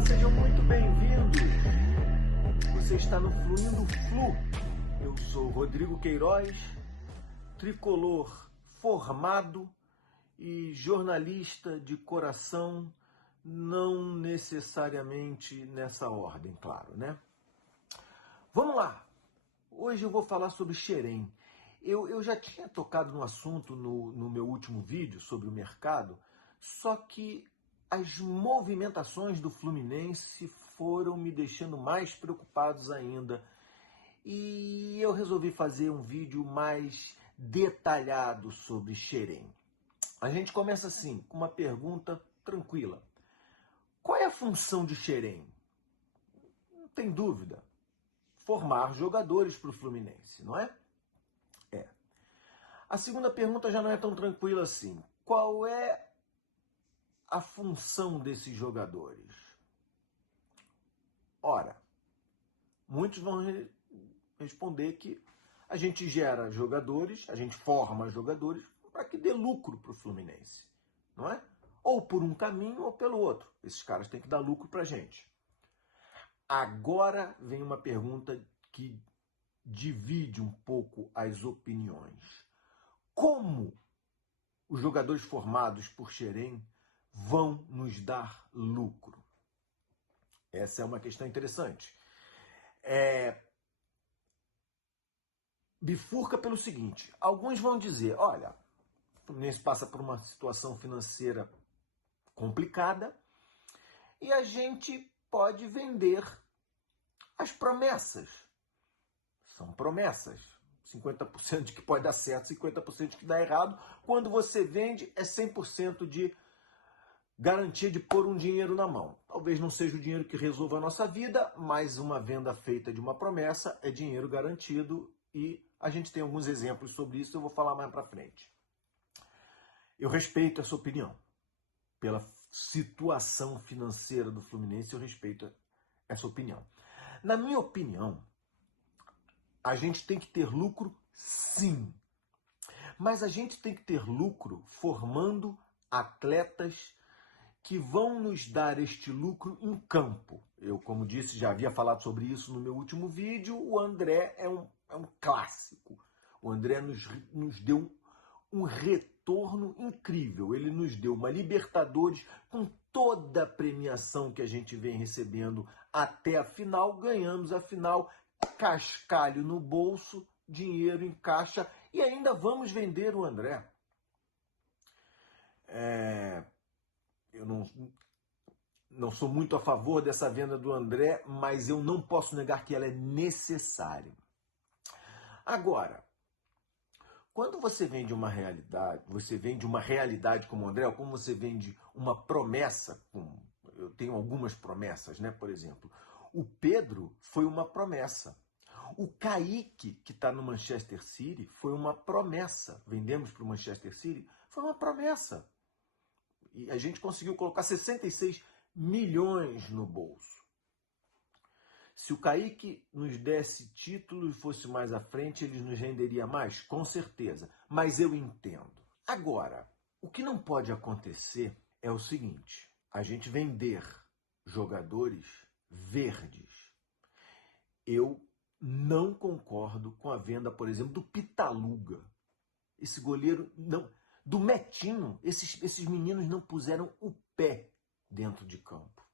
Olá, sejam muito bem-vindos. Você está no Fluindo Flu. Eu sou Rodrigo Queiroz, tricolor formado e jornalista de coração, não necessariamente nessa ordem, claro, né? Vamos lá. Hoje eu vou falar sobre Xerém. Eu já tinha tocado no assunto no meu último vídeo sobre o mercado, só que as movimentações do Fluminense foram me deixando mais preocupados ainda. E eu resolvi fazer um vídeo mais detalhado sobre Xerém. A gente começa assim, com uma pergunta tranquila. Qual é a função de Xerém? Não tem dúvida. Formar jogadores para o Fluminense, não é? É. A segunda pergunta já não é tão tranquila assim. Qual é a função desses jogadores? Ora, muitos vão responder que a gente gera jogadores, a gente forma jogadores para que dê lucro para o Fluminense, não é? Ou por um caminho ou pelo outro. Esses caras têm que dar lucro para a gente. Agora vem uma pergunta que divide um pouco as opiniões. Como os jogadores formados por Xerém vão nos dar lucro? Essa é uma questão interessante. Bifurca pelo seguinte: alguns vão dizer, olha, o Fluminense passa por uma situação financeira complicada e a gente pode vender as promessas. São promessas. 50% de que pode dar certo, 50% de que dá errado. Quando você vende, é 100% de garantia de pôr um dinheiro na mão. Talvez não seja o dinheiro que resolva a nossa vida, mas uma venda feita de uma promessa é dinheiro garantido e a gente tem alguns exemplos sobre isso, eu vou falar mais para frente. Eu respeito essa opinião. Pela situação financeira do Fluminense, eu respeito essa opinião. Na minha opinião, a gente tem que ter lucro, sim. Mas a gente tem que ter lucro formando atletas que vão nos dar este lucro em campo. Eu, como disse, já havia falado sobre isso no meu último vídeo. O André é um clássico. O André nos deu um retorno incrível. Ele nos deu uma Libertadores com toda a premiação que a gente vem recebendo até a final. Ganhamos a final, cascalho no bolso, dinheiro em caixa e ainda vamos vender o André. Eu não sou muito a favor dessa venda do André, mas eu não posso negar que ela é necessária. Agora, quando você vende uma realidade como o André, ou como você vende uma promessa, eu tenho algumas promessas, né? Por exemplo, o Pedro foi uma promessa. O Kaique, que está no Manchester City, foi uma promessa. Vendemos para o Manchester City, foi uma promessa. E a gente conseguiu colocar 66 milhões no bolso. Se o Kaique nos desse título e fosse mais à frente, ele nos renderia mais? Com certeza. Mas eu entendo. Agora, o que não pode acontecer é o seguinte: a gente vender jogadores verdes. Eu não concordo com a venda, por exemplo, do Pitaluga. Esse goleiro não... Do Metinho, esses meninos não puseram o pé dentro de campo.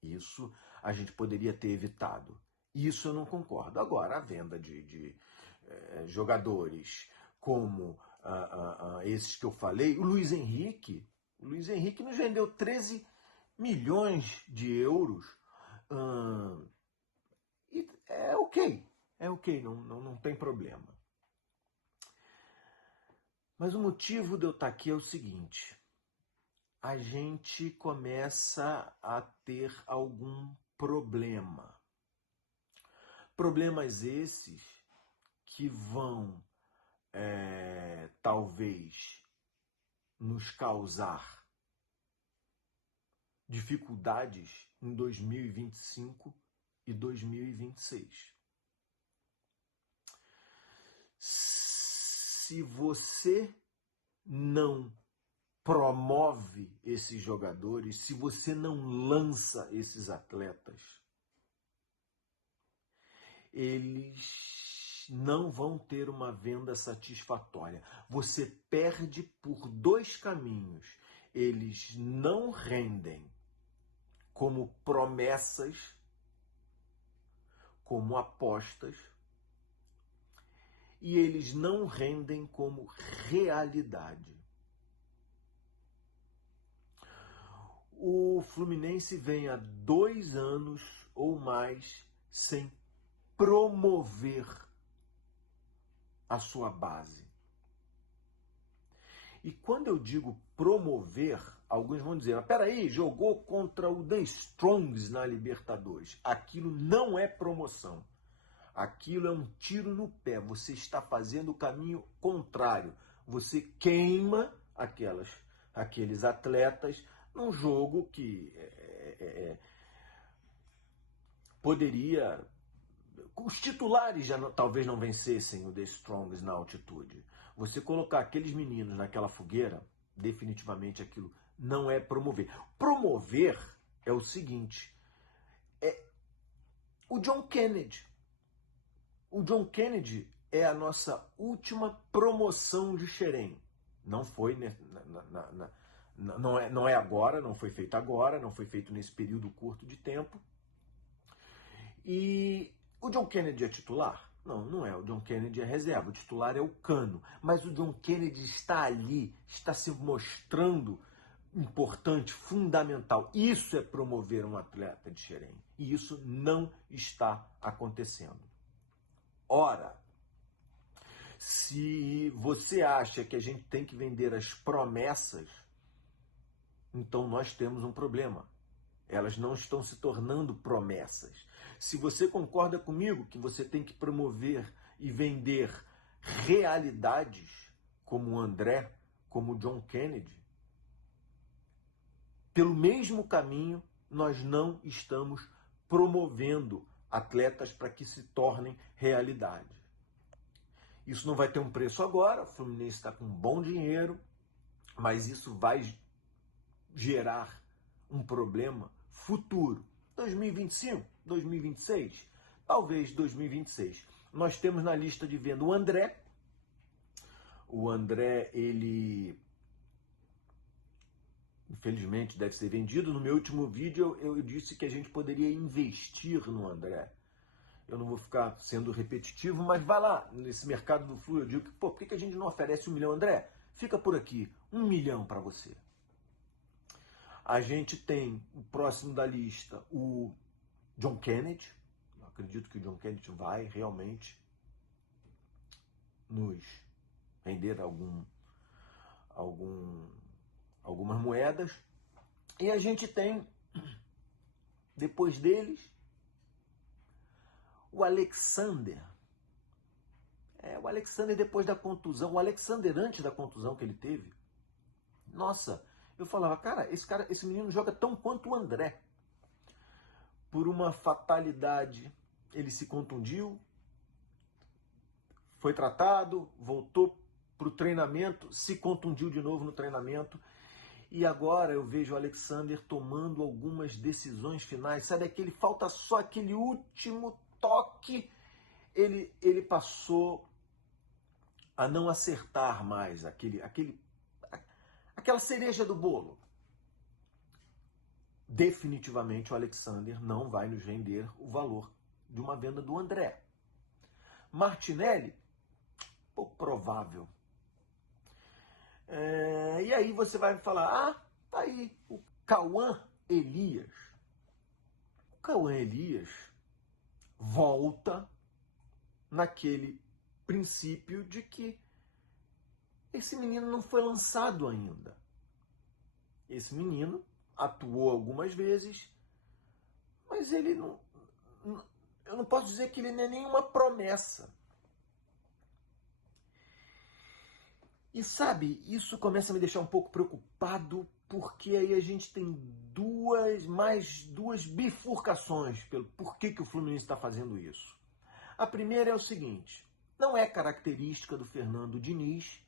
Isso a gente poderia ter evitado. Isso eu não concordo. Agora, a venda de jogadores como esses que eu falei, o Luiz Henrique nos vendeu 13 milhões de euros. E é ok, não tem problema. Mas o motivo de eu estar aqui é o seguinte: a gente começa a ter algum problema. Problemas esses que vão, talvez, nos causar dificuldades em 2025 e 2026. Se você não promove esses jogadores, se você não lança esses atletas, eles não vão ter uma venda satisfatória. Você perde por dois caminhos. Eles não rendem como promessas, como apostas, e eles não rendem como realidade. O Fluminense vem há 2 anos ou mais sem promover a sua base. E quando eu digo promover, alguns vão dizer, peraí, jogou contra o The Strongs na Libertadores. Aquilo não é promoção. Aquilo é um tiro no pé. Você está fazendo o caminho contrário. Você queima aqueles atletas num jogo que poderia... Os titulares já talvez não vencessem o The Strongs na altitude. Você colocar aqueles meninos naquela fogueira, definitivamente aquilo não é promover. Promover é o seguinte, o John Kennedy. O John Kennedy é a nossa última promoção de Xerém. Não foi, não é agora, não foi feito agora, não foi feito nesse período curto de tempo. E o John Kennedy é titular? Não, não é. O John Kennedy é reserva. O titular é o Cano. Mas o John Kennedy está ali, está se mostrando importante, fundamental. Isso é promover um atleta de Xerém. E isso não está acontecendo. Ora, se você acha que a gente tem que vender as promessas, então nós temos um problema. Elas não estão se tornando promessas. Se você concorda comigo que você tem que promover e vender realidades, como o André, como o John Kennedy, pelo mesmo caminho, nós não estamos promovendo atletas para que se tornem realidade. Isso não vai ter um preço agora, o Fluminense está com um bom dinheiro, mas isso vai gerar um problema futuro. 2025, 2026, talvez 2026. Nós temos na lista de venda o André. O André, ele infelizmente deve ser vendido. No meu último vídeo eu disse que a gente poderia investir no André. Eu não vou ficar sendo repetitivo, mas vai lá nesse mercado do Flu. Eu digo que, por que a gente não oferece 1 milhão, André? Fica por aqui, 1 milhão para você. A gente tem o próximo da lista, o John Kennedy. Eu acredito que o John Kennedy vai realmente nos render algumas moedas. E a gente tem, depois deles, o Alexander. O Alexander depois da contusão, o Alexander antes da contusão que ele teve. Nossa, eu falava, esse menino joga tão quanto o André. Por uma fatalidade, ele se contundiu, foi tratado, voltou para o treinamento, se contundiu de novo no treinamento. E agora eu vejo o Alexander tomando algumas decisões finais. Sabe, falta só aquele último toque. Ele passou a não acertar mais aquela cereja do bolo. Definitivamente o Alexander não vai nos render o valor de uma venda do André. Martinelli, pouco provável. E aí você vai me falar, tá aí o Cauã Elias. O Cauã Elias volta naquele princípio de que esse menino não foi lançado ainda. Esse menino atuou algumas vezes, mas ele não... Eu não posso dizer que ele não é nenhuma promessa. E sabe, isso começa a me deixar um pouco preocupado, porque aí a gente tem mais duas bifurcações pelo porquê que o Fluminense está fazendo isso. A primeira é o seguinte, não é característica do Fernando Diniz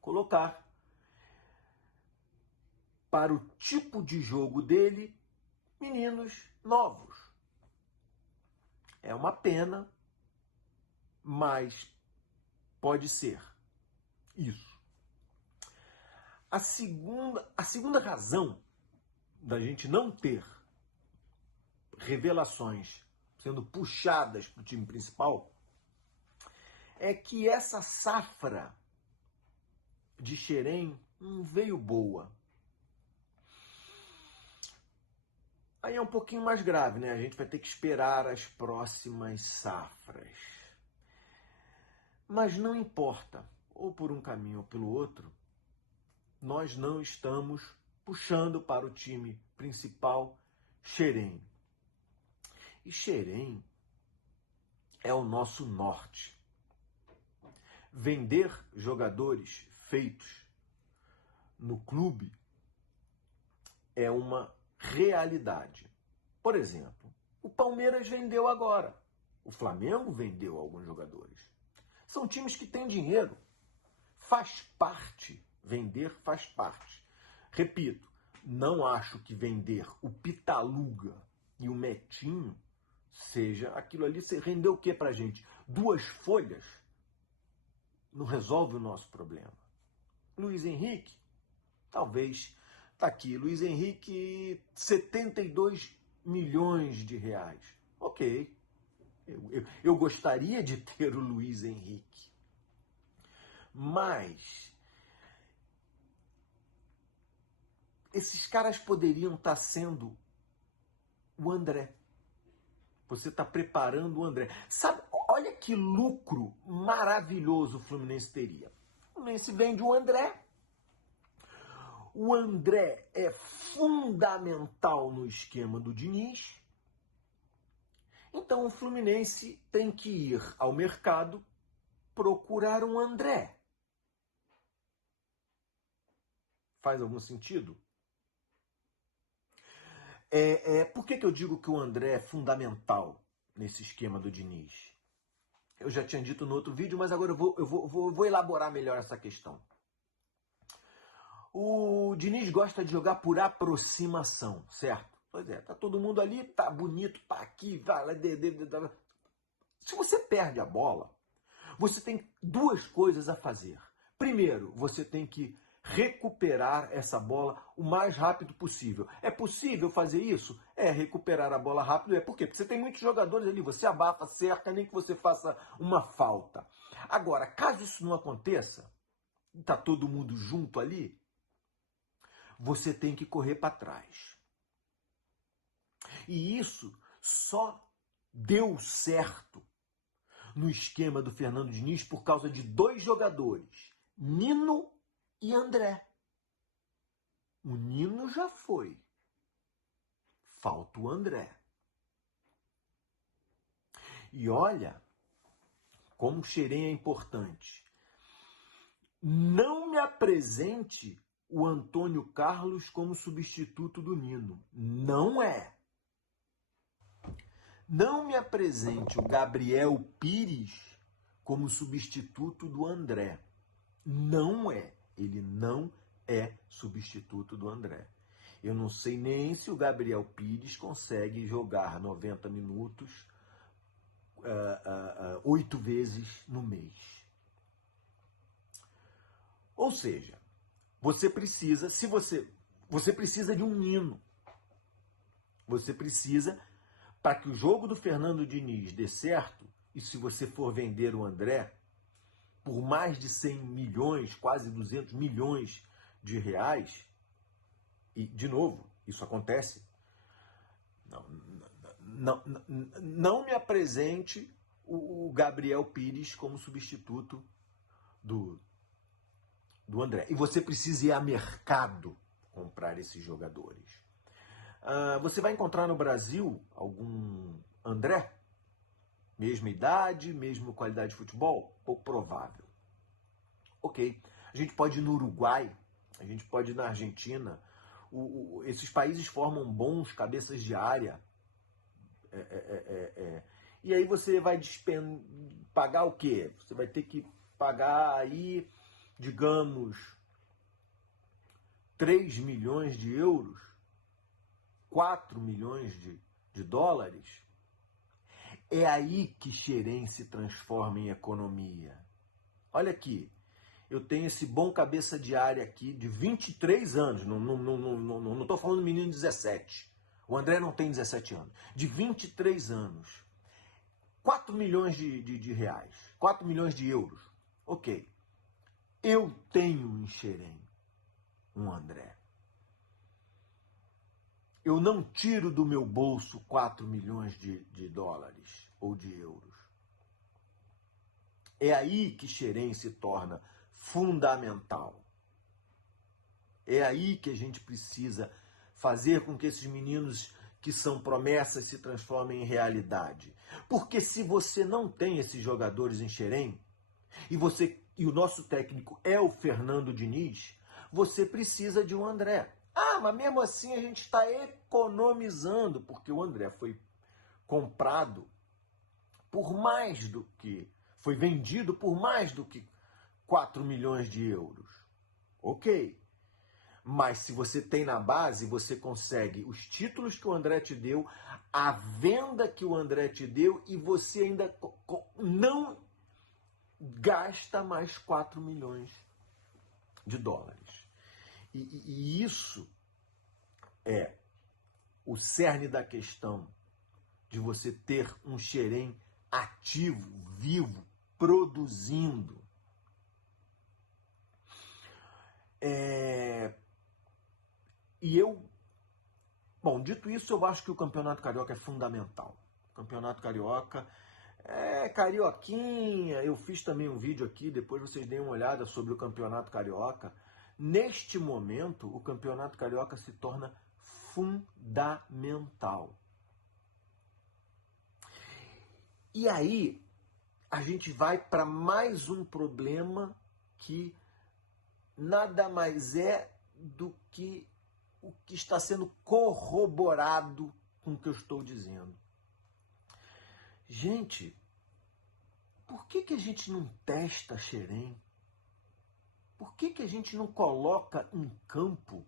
colocar para o tipo de jogo dele, meninos novos. É uma pena, mas pode ser isso. A segunda razão da gente não ter revelações sendo puxadas para o time principal é que essa safra de Xerém não veio boa. Aí é um pouquinho mais grave, né? A gente vai ter que esperar as próximas safras. Mas não importa, ou por um caminho ou pelo outro, nós não estamos puxando para o time principal Xerém. E Xerém é o nosso norte. Vender jogadores feitos no clube é uma realidade. Por exemplo, o Palmeiras vendeu agora. O Flamengo vendeu alguns jogadores. São times que têm dinheiro. Faz parte. Vender faz parte. Repito, não acho que vender o Pitaluga e o Metinho seja aquilo ali. Você rendeu o que pra gente? 2 folhas? Não resolve o nosso problema. Luiz Henrique, talvez. Tá aqui, Luiz Henrique, 72 milhões de reais. Ok. Eu gostaria de ter o Luiz Henrique. Mas esses caras poderiam estar sendo o André. Você está preparando o André. Sabe, olha que lucro maravilhoso o Fluminense teria. O Fluminense vende o André. O André é fundamental no esquema do Diniz. Então o Fluminense tem que ir ao mercado procurar um André. Faz algum sentido? Por que eu digo que o André é fundamental nesse esquema do Diniz? Eu já tinha dito no outro vídeo, mas agora eu vou elaborar melhor essa questão. O Diniz gosta de jogar por aproximação, certo? Pois é, tá todo mundo ali, tá bonito, tá aqui, vai lá. Se você perde a bola, você tem 2 coisas a fazer. Primeiro, você tem que recuperar essa bola o mais rápido possível. É possível fazer isso? Recuperar a bola rápido. Por quê? Porque você tem muitos jogadores ali, você abafa, cerca, nem que você faça uma falta. Agora, caso isso não aconteça, tá todo mundo junto ali, você tem que correr para trás. E isso só deu certo no esquema do Fernando Diniz por causa de 2 jogadores, Nino e André. O Nino já foi. Falta o André. E olha como o Xerém é importante. Não me apresente o Antônio Carlos como substituto do Nino. Não é. Não me apresente o Gabriel Pires como substituto do André. Não é. Ele não é substituto do André. Eu não sei nem se o Gabriel Pires consegue jogar 90 minutos 8 vezes no mês. Ou seja, você precisa de um Nino. Você precisa, para que o jogo do Fernando Diniz dê certo, e se você for vender o André por mais de 100 milhões, quase 200 milhões de reais, e, de novo, isso acontece, não me apresente o Gabriel Pires como substituto do André. E você precisa ir a mercado comprar esses jogadores. Você vai encontrar no Brasil algum André? Mesma idade, mesma qualidade de futebol? Pouco provável. Ok. A gente pode ir no Uruguai, a gente pode ir na Argentina. Esses países formam bons cabeças de área. E aí você vai pagar o quê? Você vai ter que pagar aí, digamos, 3 milhões de euros, 4 milhões de dólares, é aí que Xerém se transforma em economia. Olha aqui, eu tenho esse bom cabeça de área aqui de 23 anos, não estou falando do menino de 17, o André não tem 17 anos, de 23 anos, 4 milhões de reais, 4 milhões de euros, ok, eu tenho em Xerém um André. Eu não tiro do meu bolso 4 milhões de dólares ou de euros. É aí que Xerém se torna fundamental. É aí que a gente precisa fazer com que esses meninos que são promessas se transformem em realidade. Porque se você não tem esses jogadores em Xerém, e o nosso técnico é o Fernando Diniz, você precisa de um André. Ah, mas mesmo assim a gente está economizando, porque o André foi comprado por mais do que, foi vendido por mais do que 4 milhões de euros. Ok. Mas se você tem na base, você consegue os títulos que o André te deu, a venda que o André te deu, e você ainda não gasta mais 4 milhões de dólares. E isso é o cerne da questão de você ter um Xerém ativo, vivo, produzindo. Bom, dito isso, eu acho que o Campeonato Carioca é fundamental. O Campeonato Carioca é carioquinha. Eu fiz também um vídeo aqui, depois vocês deem uma olhada sobre o Campeonato Carioca. Neste momento, o Campeonato Carioca se torna fundamental. E aí, a gente vai para mais um problema que nada mais é do que o que está sendo corroborado com o que eu estou dizendo. Gente, por que a gente não testa Xerém? Por que a gente não coloca em campo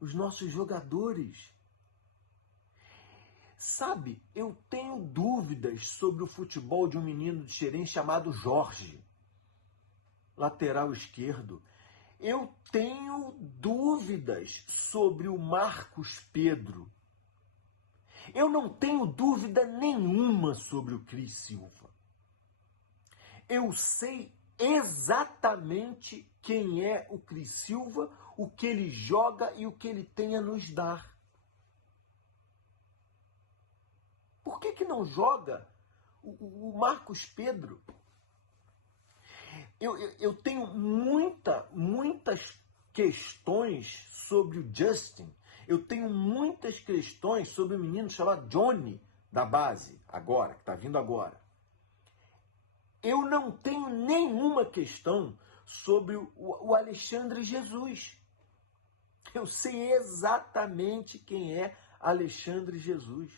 os nossos jogadores? Sabe, eu tenho dúvidas sobre o futebol de um menino de Xerém chamado Jorge, lateral esquerdo. Eu tenho dúvidas sobre o Marcos Pedro. Eu não tenho dúvida nenhuma sobre o Cris Silva. Eu sei exatamente quem é o Cris Silva, o que ele joga e o que ele tem a nos dar. Por que não joga o Marcos Pedro? Eu tenho muitas questões sobre o Justin. Eu tenho muitas questões sobre o menino chamado Johnny, da base, agora, que está vindo agora. Eu não tenho nenhuma questão sobre o Alexandre Jesus. Eu sei exatamente quem é Alexandre Jesus.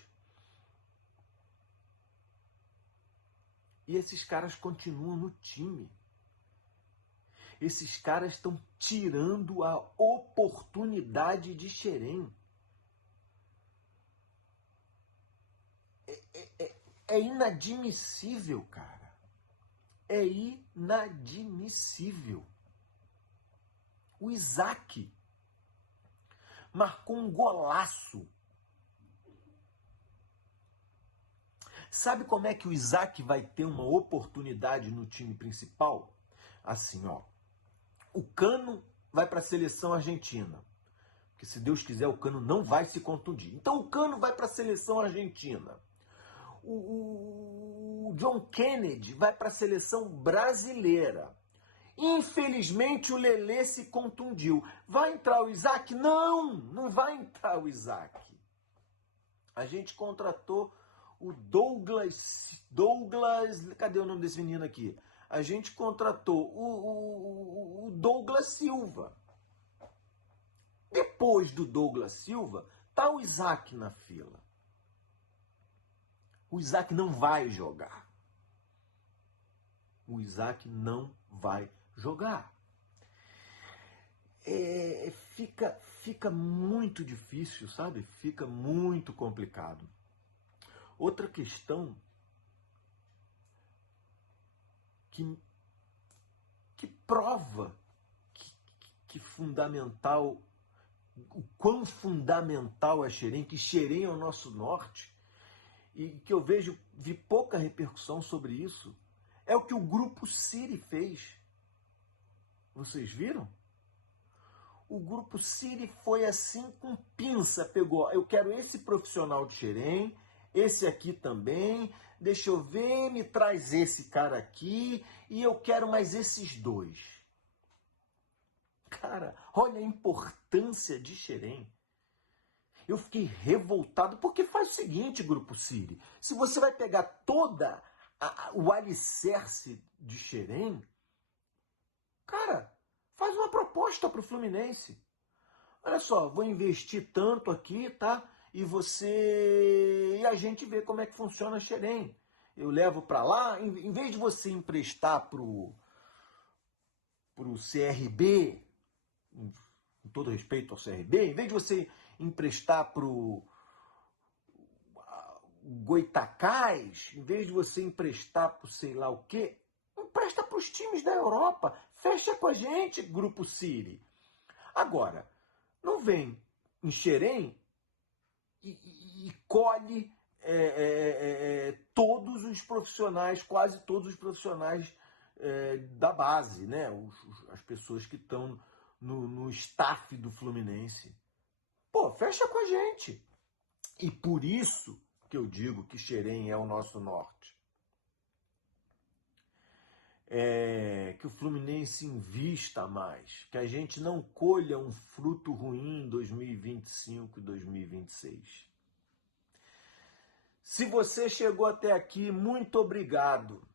E esses caras continuam no time. Esses caras estão tirando a oportunidade de Xerém. É inadmissível, cara. É inadmissível. O Isaac marcou um golaço. Sabe como é que o Isaac vai ter uma oportunidade no time principal? Assim, ó. O Cano vai para a seleção argentina. Porque se Deus quiser, o Cano não vai se contundir. Então o Cano vai para a seleção argentina. O John Kennedy vai para a seleção brasileira. Infelizmente o Lelê se contundiu. Vai entrar o Isaac? Não vai entrar o Isaac. A gente contratou o Douglas, cadê o nome desse menino aqui? A gente contratou o Douglas Silva. Depois do Douglas Silva, tá o Isaac na fila. O Isaac não vai jogar. O Isaac não vai jogar. fica muito difícil, sabe? Fica muito complicado. Outra questão que prova que fundamental, o quão fundamental é Xerém, que Xerém é o nosso norte, e que eu vi pouca repercussão sobre isso, é o que o Grupo Siri fez. Vocês viram? O Grupo Siri foi assim com pinça, pegou, eu quero esse profissional de Xerém, esse aqui também, deixa eu ver, me traz esse cara aqui, e eu quero mais esses dois. Cara, olha a importância de Xerém. Eu fiquei revoltado, porque faz o seguinte, Grupo Siri, se você vai pegar toda o alicerce de Xerém, cara, faz uma proposta para o Fluminense. Olha só, vou investir tanto aqui, tá? E a gente vê como é que funciona Xerém. Eu levo para lá, em vez de você emprestar pro CRB, com todo respeito ao CRB, em vez de você emprestar pro Goitacás, em vez de você emprestar pro sei lá o quê, empresta para os times da Europa. Fecha com a gente, Grupo Siri. Agora, não vem em Xerém e colhe todos os profissionais, quase todos os profissionais da base, né? As pessoas que estão no staff do Fluminense. Pô, fecha com a gente. E por isso que eu digo que Xerém é o nosso norte. Que o Fluminense invista mais, que a gente não colha um fruto ruim em 2025 e 2026. Se você chegou até aqui, muito obrigado.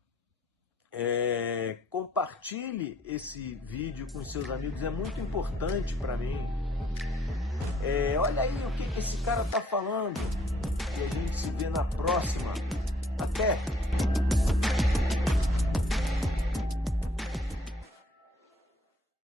Compartilhe esse vídeo com seus amigos, é muito importante para mim. Olha aí o que esse cara tá falando. E a gente se vê na próxima. Até!